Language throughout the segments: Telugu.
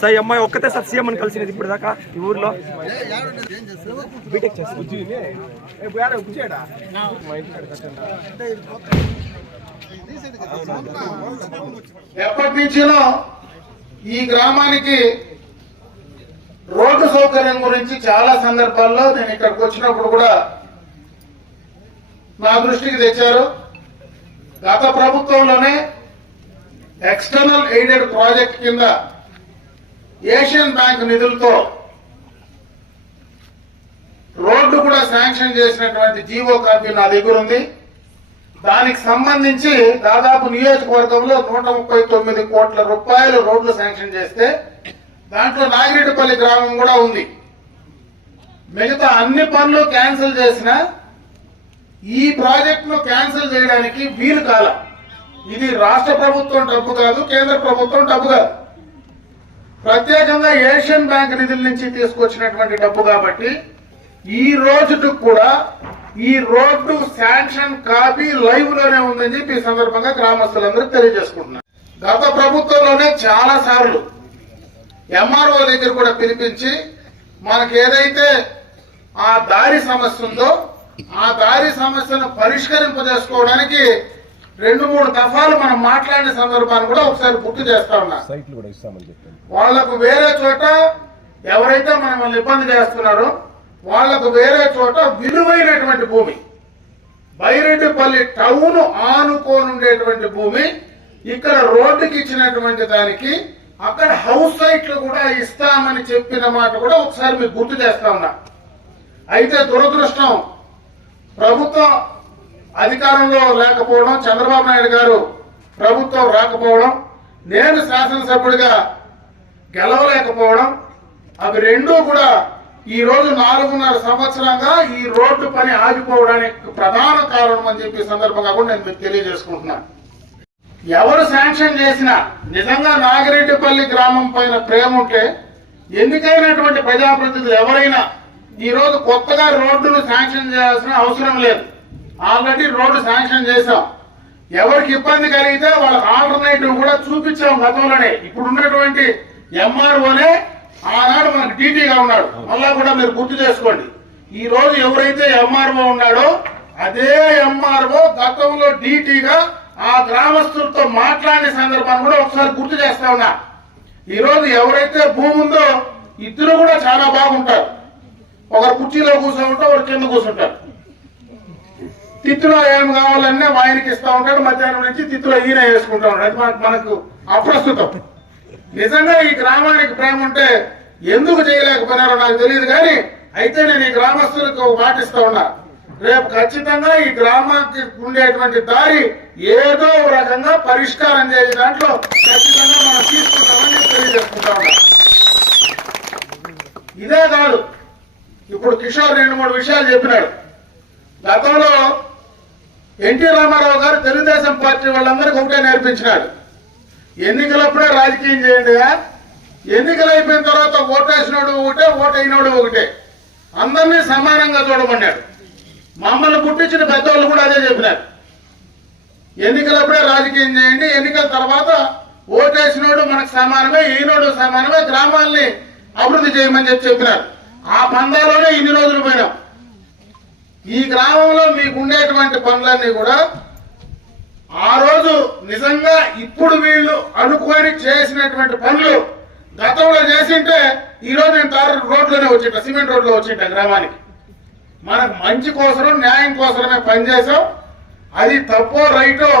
సార్ ఈ అమ్మాయి ఒక్కతే సార్ సీఎం అని కలిసినది ఇప్పుడు దాకా ఈ ఊర్లో. బీటెక్ ఎప్పటి నుంచినో ఈ గ్రామానికి రోడ్డు సౌకర్యం గురించి చాలా సందర్భాల్లో నేను ఇక్కడికి వచ్చినప్పుడు కూడా నా దృష్టికి తెచ్చారు. గత ప్రభుత్వంలోనే ఎక్స్టర్నల్ ఎయిడెడ్ ప్రాజెక్ట్ కింద ఏషియన్ బ్యాంక్ నిధులతో రోడ్డు కూడా శాంక్షన్ చేసినటువంటి జీవో కాపీ నా దగ్గర ఉంది దానికి సంబంధించి దాదాపు నియోజకవర్గంలో నూట ముప్పై తొమ్మిది కోట్ల రూపాయలు రోడ్లు శాంక్షన్ చేస్తే దాంట్లో నాగిరెడ్డిపల్లి గ్రామం కూడా ఉంది. మిగతా అన్ని పనులు క్యాన్సిల్ చేసిన ఈ ప్రాజెక్టును క్యాన్సిల్ చేయడానికి వీలు కాల. ఇది రాష్ట్ర ప్రభుత్వం డబ్బు కాదు కేంద్ర ప్రభుత్వం డబ్బు కాదు. ప్రత్యేకంగా ఏషియన్ బ్యాంక్ నిధుల నుంచి తీసుకొచ్చినటువంటి డబ్బు కాబట్టి ఈ రోజుకు కూడా ఈ రోడ్డు శాంక్షన్ కాపీ లైవ్లోనే ఉందని చెప్పి ఈ సందర్భంగా గ్రామస్తులందరూ తెలియజేసుకుంటున్నారు. గత ప్రభుత్వంలోనే చాలా సార్లు ఎంఆర్ఓ దగ్గర కూడా పిలిపించి మనకు ఏదైతే ఆ దారి సమస్య ఉందో ఆ దారి సమస్యను పరిష్కరింపజేసుకోవడానికి రెండు మూడు దఫాలు మనం మాట్లాడిన సందర్భాన్ని కూడా ఒకసారి గుర్తు చేస్తా ఉన్నా. వాళ్ళకు వేరే చోట ఎవరైతే మనల్ని ఇబ్బంది చేస్తున్నారో వాళ్ళకు వేరే చోట విలువైనటువంటి భూమి బైరెడ్డిపల్లి టౌన్ ఆనుకోనుండేటువంటి భూమి ఇక్కడ రోడ్డుకి ఇచ్చినటువంటి దానికి అక్కడ హౌస్ సైట్లు కూడా ఇస్తామని చెప్పిన మాట కూడా ఒకసారి మీకు గుర్తు చేస్తా ఉన్నా. అయితే దురదృష్టం ప్రభుత్వం అధికారంలో లేకపోవడం చంద్రబాబు నాయుడు గారు ప్రభుత్వం రాకపోవడం నేను శాసనసభ్యుడిగా గెలవలేకపోవడం అవి రెండూ కూడా ఈ రోజు నాలుగున్నర సంవత్సరంగా ఈ రోడ్డు పని ఆగిపోవడానికి ప్రధాన కారణం అని చెప్పి సందర్భంగా కూడా నేను మీకు తెలియజేసుకుంటున్నాను. ఎవరు శాంక్షన్ చేసినా నిజంగా నాగిరెడ్డిపల్లి గ్రామం పైన ప్రేమ ఉంటే ఎన్నికైనటువంటి ప్రజాప్రతినిధులు ఎవరైనా ఈరోజు కొత్తగా రోడ్డును శాంక్షన్ చేయాల్సిన అవసరం లేదు. ఆల్రెడీ రోడ్డు శాంక్షన్ చేశాం. ఎవరికి ఇబ్బంది కలిగితే వాళ్ళకి ఆల్టర్నేటివ్ కూడా చూపించాం గతంలోనే. ఇప్పుడు ఉన్నటువంటి ఎంఆర్ఓనే ఆనాడు మనకు డీటీగా ఉన్నాడు. మళ్ళా కూడా మీరు గుర్తు చేసుకోండి. ఈ రోజు ఎవరైతే ఎంఆర్ఓ ఉన్నాడో అదే ఎంఆర్ఓ గతంలో డీటీగా ఆ గ్రామస్తులతో మాట్లాడిన సందర్భాన్ని కూడా ఒకసారి గుర్తు చేస్తా ఉన్నా. ఈరోజు ఎవరైతే భూమి ఉందో ఇద్దరు కూడా చాలా బాగుంటారు. ఒకరు కుర్చీలో కూర్చోంటారు ఒకరు కింద కూర్చుంటారు. తిత్తులో ఏం కావాలన్నా ఆయనకి ఇస్తా ఉంటాడు మధ్యాహ్నం నుంచి తిత్తులో ఈయన వేసుకుంటా ఉంటాడు. అది మనకు- అప్రస్తుతం. నిజంగా ఈ గ్రామానికి ప్రేమ ఉంటే ఎందుకు చేయలేకపోయినారో నాకు తెలియదు కానీ అయితే నేను ఈ గ్రామస్తులకు పాటిస్తా ఉన్నా. రేపు ఖచ్చితంగా ఈ గ్రామానికి ఉండేటువంటి దారి ఏదో రకంగా పరిష్కారం చేసే దాంట్లో ఖచ్చితంగా మనం తీసుకుంటామని తెలియజేసుకుంటా ఉన్నా. ఇదే కాదు. ఇప్పుడు కిషోర్ రెండు మూడు విషయాలు చెప్పినాడు. గతంలో ఎన్టీ రామారావు గారు తెలుగుదేశం పార్టీ వాళ్ళందరికీ ఒకటే నేర్పించినాడు. ఎన్నికలప్పుడే రాజకీయం చేయండి ఎన్నికలు అయిపోయిన తర్వాత ఓటేసినోడు ఒకటే ఓటైనోడు ఒకటే. అందరినీ సమానంగా చూడమన్నాడు. మమ్మల్ని పుట్టించిన పెద్దవాళ్ళు కూడా అదే చెప్పినారు. ఎన్నికలప్పుడే రాజకీయం చేయండి. ఎన్నికల తర్వాత ఓటేసినోడు మనకు సమానమే ఈనోడు సమానమే గ్రామాల్ని అభివృద్ధి చేయమని చెప్పి చెప్పినారు. ఆ పందాలోనే ఇన్ని రోజులు పోయినాం. ఈ గ్రామంలో మీకు ఉండేటువంటి పనులన్నీ కూడా ఆ రోజు నిజంగా ఇప్పుడు వీళ్ళు అనుకొని చేసినటువంటి పనులు గతంలో చేసింటే ఈ రోజు నేను తారు రోడ్లోనే వచ్చింటా సిమెంట్ రోడ్లో వచ్చింటా గ్రామానికి. మనకు మంచి కోసరం న్యాయం కోసమే పనిచేసాం అది తప్పో రైటో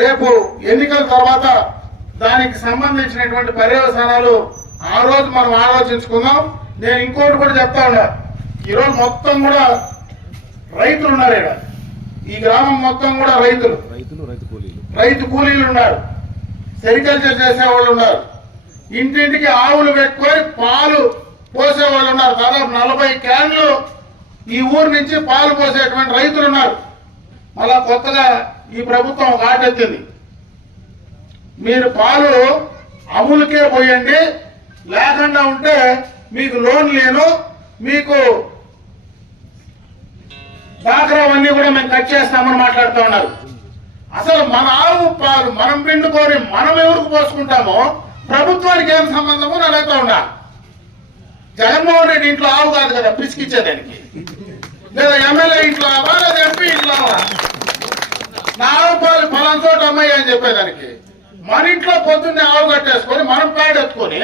రేపు ఎన్నికల తర్వాత దానికి సంబంధించినటువంటి పర్యవసానాలు ఆ రోజు మనం ఆలోచించుకుందాం. నేను ఇంకోటి కూడా చెప్తా ఉన్నా. ఈరోజు మొత్తం కూడా రైతులు ఉన్నారు ఇక్కడ. ఈ గ్రామం మొత్తం కూడా రైతులు. రైతులు రైతు కూలీలు. రైతు కూలీలు ఉన్నారు. సెరికల్చర్ చేసే వాళ్ళు ఉన్నారు. ఇంటింటికి ఆవులు పెట్టుకొని పాలు పోసే వాళ్ళు ఉన్నారు. దాదాపు నలభై క్యాన్లు ఈ ఊరు నుంచి పాలు పోసేటువంటి రైతులు ఉన్నారు. మళ్ళా కొత్తగా ఈ ప్రభుత్వం ఒక ఆట ఎత్తింది. మీరు పాలు అమూలుకే పోయండి. లేకుండా ఉంటే మీకు లోన్ లేను మీకు డాక్రావన్నీ కూడా మేము కట్ చేస్తామని మాట్లాడుతూ ఉన్నారు. అసలు మన ఆవు పాలు మనం పిండుకొని మనం ఎవరికి పోసుకుంటామో ప్రభుత్వానికి ఏం సంబంధమో అని అడుగుతా ఉన్నా. జగన్మోహన్ రెడ్డి ఇంట్లో ఆవు కాదు కదా పిసికిచ్చేదానికి లేదా ఎమ్మెల్యే ఇంట్లో ఆవా లేదా ఎంపీ ఇంట్లో ఆవా? నా ఆవు పాలు ఫలానా చోట అమ్మాయి అని చెప్పేదానికి. మన ఇంట్లో పొద్దున్నే ఆవు కట్టేసుకొని మనం పేడెత్తుకొని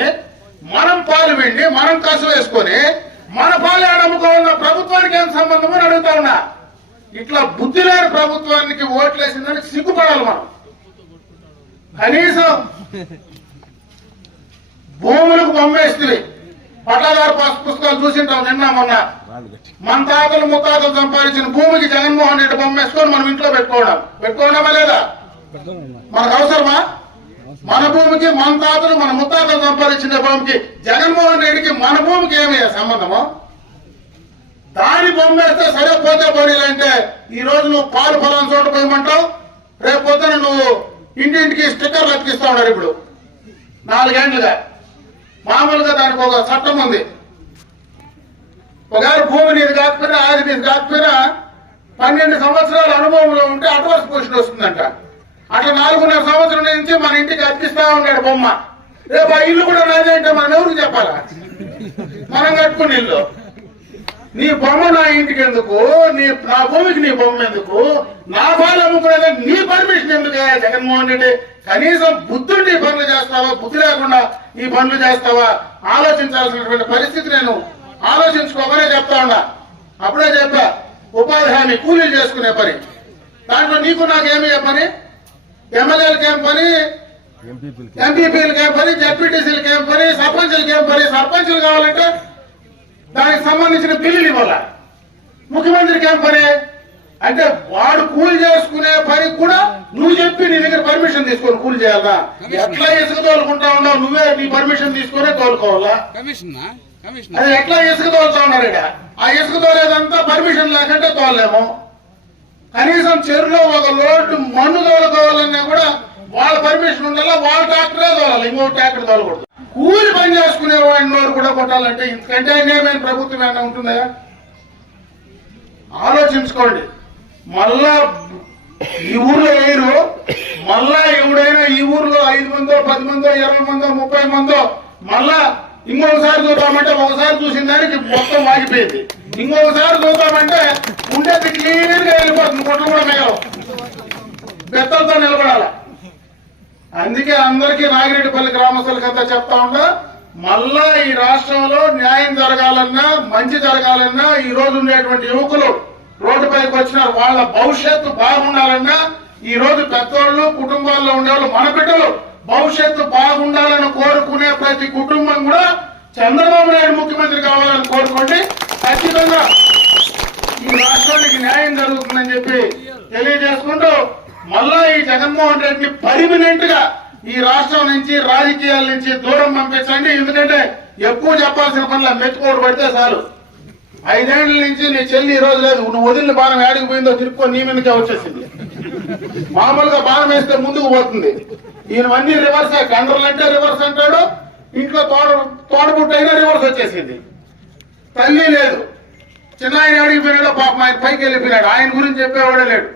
మనం పాలు పిండి మనం కసు వేసుకొని మన పాలు ఆడమ్ముకోవాలన్న ప్రభుత్వానికి ఏం సంబంధమో అని అడుగుతా ఉన్నా. ఇట్లా బుద్ధి లేని ప్రభుత్వానికి ఓట్లేసిందని సిగ్గుపడాలి మనం. కనీసం భూములకు బొమ్మేస్తుంది. పట్టాదారు పాస్ పుస్తకాలు చూసింటాం నిన్న మొన్న. మన తాతలు ముత్తాతలు సంపాదించిన భూమికి జగన్మోహన్ రెడ్డి బొమ్మ వేసుకొని మనం ఇంట్లో పెట్టుకోవడం. పెట్టుకోవడమా లేదా? మనకు అవసరమా? మన భూమికి మన తాతలు మన ముత్తాతలు సంపాదించిన భూమికి జగన్మోహన్ రెడ్డికి మన భూమికి ఏమి సంబంధము? దాని బొమ్మ వేస్తే సరే పోతే పోనీలంటే ఈ రోజు నువ్వు పాలు పొలం చోట పోయమంటావు? రేపు పొద్దున నువ్వు ఇంటింటికి స్టిక్కర్లు అతికిస్తా ఉన్నారు ఇప్పుడు. నాలుగేండ్లుగా. మామూలుగా దానికి ఒక చట్టం ఉంది. ఒకవేళ భూమి నీది కాకపోయినా ఆది నీది కాకపోయినా పన్నెండు సంవత్సరాల అనుభవంలో ఉంటే అడ్వాన్స్ పొజిషన్ వస్తుందంట. అట్లా నాలుగున్నర సంవత్సరం నుంచి మన ఇంటికి అర్పిస్తా ఉన్నాడు బొమ్మ. రేపు ఆ ఇల్లు కూడా నాదే అంటే మనం ఎవరికి చెప్పాలా? మనం కట్టుకుని ఇల్లు. నీ బొమ్మ నా ఇంటికి ఎందుకు? నీ నా భూమికి నీ బొమ్మ ఎందుకు? నా పాలు అమ్ముకునేది నీ పర్మిషన్ ఎందుకు? జగన్మోహన్ రెడ్డి కనీసం బుద్ధుండి ఈ పనులు చేస్తావా? బుద్ధి లేకుండా ఈ పనులు చేస్తావా? ఆలోచించాల్సినటువంటి పరిస్థితి నేను ఆలోచించుకోమనే చెప్తా ఉన్నా. అప్పుడే చెప్పా ఉపాధి హామీ కూలీలు చేసుకునే పని. దాంట్లో నీకు నాకు ఏమి చెప్పని? ఎమ్మెల్యేలకి ఏం పని ఎంపీపీలకి ఏం పని జడ్పీటీసీలకి ఏం పని సర్పంచులకి ఏం పని సర్పంచులు కావాలంటే దానికి సంబంధించిన బిల్లులు ఇవ్వాల? ముఖ్యమంత్రికి ఏం పని అంటే వాడు కూలి చేసుకునే పని కూడా నువ్వు చెప్పి నీ దగ్గర పర్మిషన్ తీసుకొని కూలి చేయాలా? ఎట్లా ఇసుక తోలుకుంటా ఉన్నావు? నువ్వే నీ పర్మిషన్ తీసుకునే తోలుకోవాలా? అది ఎట్లా ఇసుక తోలుతా ఉన్నారు ఇక్కడ? ఆ ఇసుక తోలేదంతా పర్మిషన్ లేకుంటే తోలలేము. కనీసం చెరువులో ఒక లోటు మన్ను తోలుకోవాలన్నా కూడా వాళ్ళ పర్మిషన్ ఉండాలా వాళ్ళ ట్రాక్టరే తోలాలి. ఇంకో ట్రాక్టర్ తోలకూడదు. కూలి పని చేసుకునే వాడిని కూడా కొట్టాలంటే ఇంతకంటే అన్యాయమైన ప్రభుత్వం ఏమైనా ఉంటుందా? ఆలోచించుకోండి. మళ్ళా ఈ ఊర్లో వేయరు మళ్ళా ఎవడైనా ఈ ఊర్లో ఐదు మందో పది మందో ఇరవై మందో ముప్పై మందో మళ్ళా ఇంకొకసారి చూద్దామంటే ఒకసారి చూసిన దానికి మొత్తం వాగిపోయింది ఇంకొకసారి చూద్దామంటే ఉండేది క్లీన్గా వెళ్ళిపోతుంది కొట్లు కూడా మేము బెత్తలతో నిలబడాల? అందుకే అందరికీ నాగిరెడ్డిపల్లి గ్రామస్తులకంతా చెప్తా ఉండా మళ్ళా ఈ రాష్ట్రంలో న్యాయం జరగాలన్నా మంచి జరగాలన్నా ఈ రోజు ఉండేటువంటి యువకులు రోడ్డుపైకి వచ్చినారు వాళ్ళ భవిష్యత్తు బాగుండాలన్నా ఈ రోజు పెద్దోళ్ళు కుటుంబాల్లో ఉండేవాళ్ళు మన బిడ్డలు భవిష్యత్తు బాగుండాలని కోరుకునే ప్రతి కుటుంబం కూడా చంద్రబాబు నాయుడు ముఖ్యమంత్రి కావాలని కోరుకోండి. ఖచ్చితంగా ఈ రాష్ట్రానికి న్యాయం జరుగుతుందని చెప్పి తెలియజేసుకుంటూ మళ్ళా ఈ జగన్మోహన్ రెడ్డిని పర్మినెంట్గా ఈ రాష్ట్రం నుంచి రాజకీయాల నుంచి దూరం పంపించండి. ఎందుకంటే ఎక్కువ చెప్పాల్సిన పనుల మెచ్చుకోడు పడితే చాలు. ఐదేళ్ళ నుంచి నీ చెల్లి ఈ రోజు లేదు. నువ్వు వదిలిన బాణం ఏడికి పోయిందో తిరుక్కో నీ మీదకే వచ్చేసింది. మామూలుగా బాణం వేస్తే ముందుకు పోతుంది. ఈయనవన్నీ రివర్స్ కండ్రలు అంటే రివర్స్ అంటాడు. ఇంట్లో తోడ తోడబుట్టు అయినా రివర్స్ వచ్చేసింది. తల్లి లేదు. చిన్న ఆయన అడిగిపోయినాడు పాపం ఆయన పైకి వెళ్ళిపోయినాడు. ఆయన గురించి చెప్పేవాడే లేడు.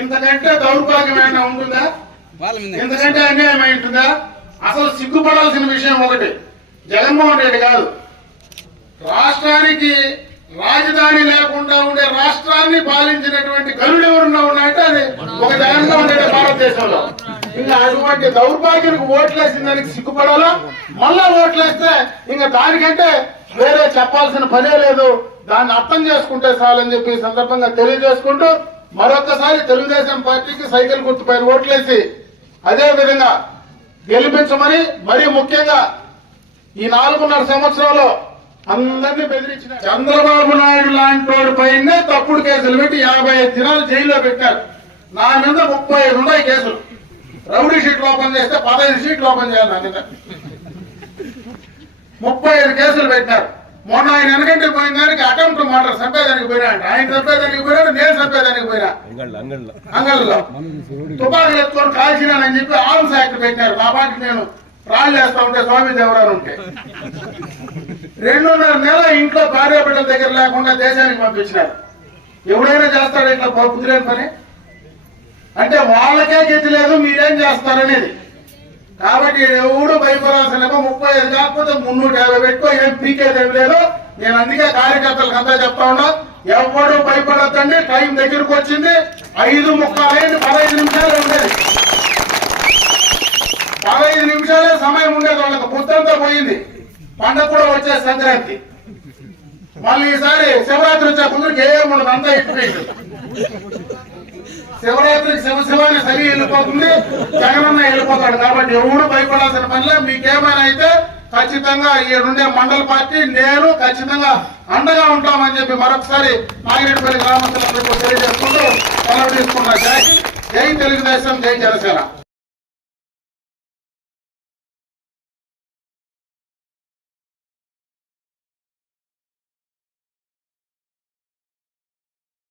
ఇంతకంటే దౌర్భాగ్యం ఏమైనా ఉంటుందా? ఎందుకంటే అన్యాయం ఉంటుందా? అసలు సిగ్గుపడాల్సిన విషయం ఒకటి. జగన్మోహన్ రెడ్డి కాదు. రాష్ట్రానికి రాజధాని లేకుండా ఉండే రాష్ట్రాన్ని పాలించినటువంటి గనుడు ఎవరున్నా ఉన్నాయంటే అది ఒక జగన్మోహన్ రెడ్డి భారతదేశంలో. ఇంకా అటువంటి దౌర్భాగ్యానికి ఓట్లేసిన దానికి సిగ్గుపడాలా? మళ్ళా ఓట్లేస్తే ఇంకా దానికంటే వేరే చెప్పాల్సిన పనే లేదు. దాన్ని అర్థం చేసుకుంటే చాలని చెప్పి సందర్భంగా తెలియజేసుకుంటూ మరొకసారి తెలుగుదేశం పార్టీకి సైకిల్ గుర్తు పైన ఓట్లేసి అదే విధంగా గెలిపించమని మరీ ముఖ్యంగా ఈ నాలుగున్నర సంవత్సరంలో అందరినీ బెదిరించిన చంద్రబాబు నాయుడు లాంటి వాడి పైనే తప్పుడు కేసులు పెట్టి యాభై ఐదు దినాలు జైల్లో పెట్టారు నా మీద ముప్పై ఐదు ఉన్నాయి కేసులు. రౌడీ షీట్లు ఓపెన్ చేస్తే పదహైదు షీట్లు ఓపెన్ చేయాలి నా ముప్పై ఐదు కేసులు పెట్టారు మొన్న ఆయన వెనకంటే పోయిన దానికి అటెంప్ట్ మర్డర్ చంపేదానికి పోయినా అంట ఆయన చంపేదానికి పోయినాడు నేను చంపేదానికి పోయినా. అంగల్లో తుపాకులు ఎత్తుకొని కాల్చినానని చెప్పి ఆర్మ్స్ యాక్ట్ పెట్టారు మా పాటికి నేను రాళ్ళు వేస్తా ఉంటే స్వామి దేవరాలు ఉంటే. రెండున్నర నెల ఇంట్లో భార్య బిడ్డల దగ్గర లేకుండా దేశానికి పంపించినారు. ఎవడైనా చేస్తాడు ఇట్లా కుదిరేని పని? అంటే వాళ్ళకే గతి లేదు మీరేం చేస్తారనేది. కాబట్టి ఎవడు భయపడాల్సిన ముప్పై ఐదు కాకపోతే మున్నూట యాభై పెట్టుకో ఏం పీకేదేమి లేదు. నేను అందుకే కార్యకర్తలకు అంతా చెప్తా ఉన్నా ఎవడు భయపడద్దండి టైం దగ్గరకు వచ్చింది ఐదు ముక్కలైంది పదహైదు నిమిషాలు ఉండేది. పదహైదు నిమిషాలే సమయం ఉండేది వాళ్ళకి బుద్ధంతో పోయింది. పండగ కూడా వచ్చే సంక్రాంతి. మళ్ళీ ఈసారి శివరాత్రి వచ్చే ముందు ఏముండదు అంతా ఇచ్చిపోయింది శివరాత్రికి శివ సరి వెళ్ళిపోతుంది. జగనన్న వెళ్ళిపోతాడు కాబట్టి ఎవడు భయపడాల్సిన పనిలో. మీకేమైనా అయితే ఖచ్చితంగా ఈ మండల పార్టీ నేను ఖచ్చితంగా అండగా ఉంటామని చెప్పి మరొకసారి నాగిరెడ్డిపల్లి గ్రామస్తులందరికీ తెలియజేసుకుంటూ సెలవు తీసుకున్నా జై జై తెలుగుదేశం జై జనసేన.